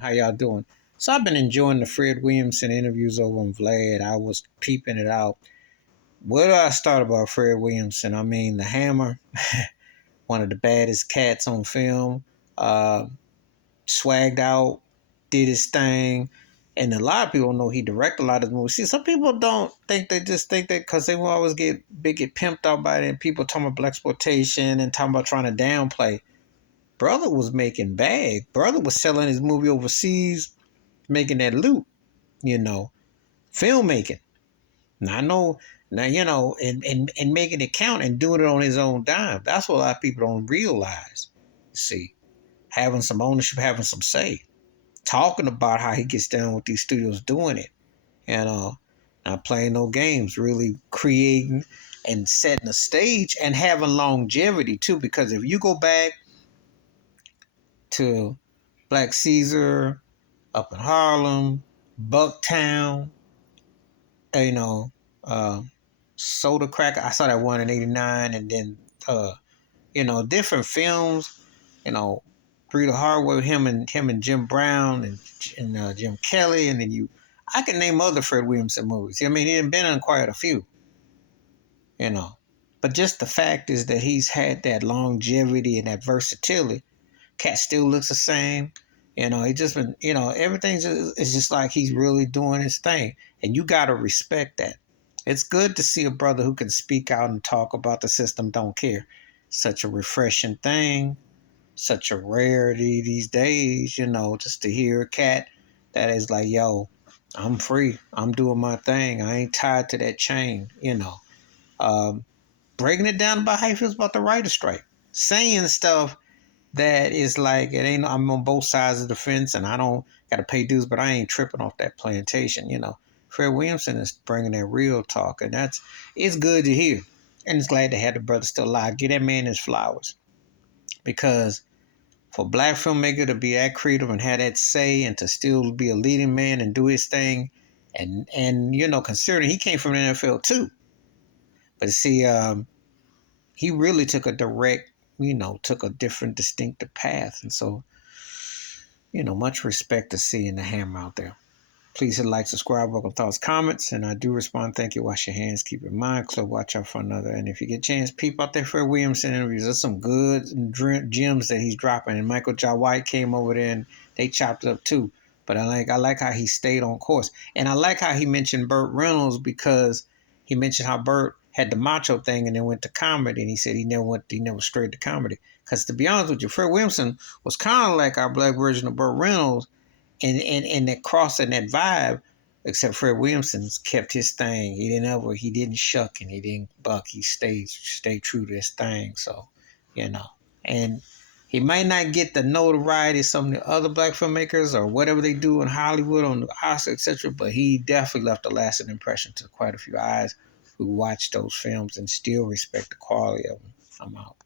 How y'all doing? So I've been enjoying the Fred Williamson interviews over on Vlad. I was peeping it out. Where do I start about Fred Williamson? I mean, the Hammer, one of the baddest cats on film, uh, swagged out, did his thing. And a lot of people know he directed a lot of movies. See, some people don't think, they just think that because they will always get pimped out by it, and people talking about black exploitation and talking about trying to downplay. Brother was making bag. Brother was selling his movie overseas, making that loot, you know, filmmaking. Now I know now, and making it count and doing it on his own dime. That's what a lot of people don't realize. See, having some ownership, having some say, talking about how he gets down with these studios doing it, and not playing no games, really creating and setting a stage and having longevity too. Because if you go back to Black Caesar, up in Harlem, Bucktown, you know, uh, Soda Cracker. I saw that one in '89, and then different films. You know, Rita Hardway, him and Jim Brown and Jim Kelly, and then I can name other Fred Williamson movies. I mean, he had been on quite a few. You know, but just the fact is that he's had that longevity and that versatility. Cat still looks the same. He just been, everything's it's just like he's really doing his thing. And you got to respect that. It's good to see a brother who can speak out and talk about the system, don't care. Such a refreshing thing, such a rarity these days, just to hear a cat that is like, yo, I'm free. I'm doing my thing. I ain't tied to that chain. Um, Breaking it down about how he feels about the writer's strike. Saying stuff that is like it ain't. I'm on both sides of the fence, and I don't got to pay dues, but I ain't tripping off that plantation. Fred Williamson is bringing that real talk, and it's good to hear, and it's glad to have the brother still alive. Give that man his flowers, because for a black filmmaker to be that creative and have that say, and to still be a leading man and do his thing, and considering he came from the NFL too, but see, he really took a direct, took a different, distinctive path, and so. Much respect to seeing the Hammer out there. Please hit like, subscribe, welcome thoughts, comments, and I do respond. Thank you. Wash your hands, keep in mind, close, watch out for another. And if you get a chance, peep out there for Williamson interviews. There's some good gems that he's dropping. And Michael Jai White came over there and they chopped it up too. But I like how he stayed on course. And I like how he mentioned Burt Reynolds, because he mentioned how Burt had the macho thing and then went to comedy, and he said he never strayed to comedy. Because to be honest with you, Fred Williamson was kind of like our black version of Burt Reynolds, and that cross and that vibe, except Fred Williamson's kept his thing. He didn't shuck and he didn't buck. He stayed true to his thing. So, and he might not get the notoriety some of the other black filmmakers or whatever they do in Hollywood on the Oscar, etc. But he definitely left a lasting impression to quite a few eyes who watch those films and still respect the quality of them. I'm out.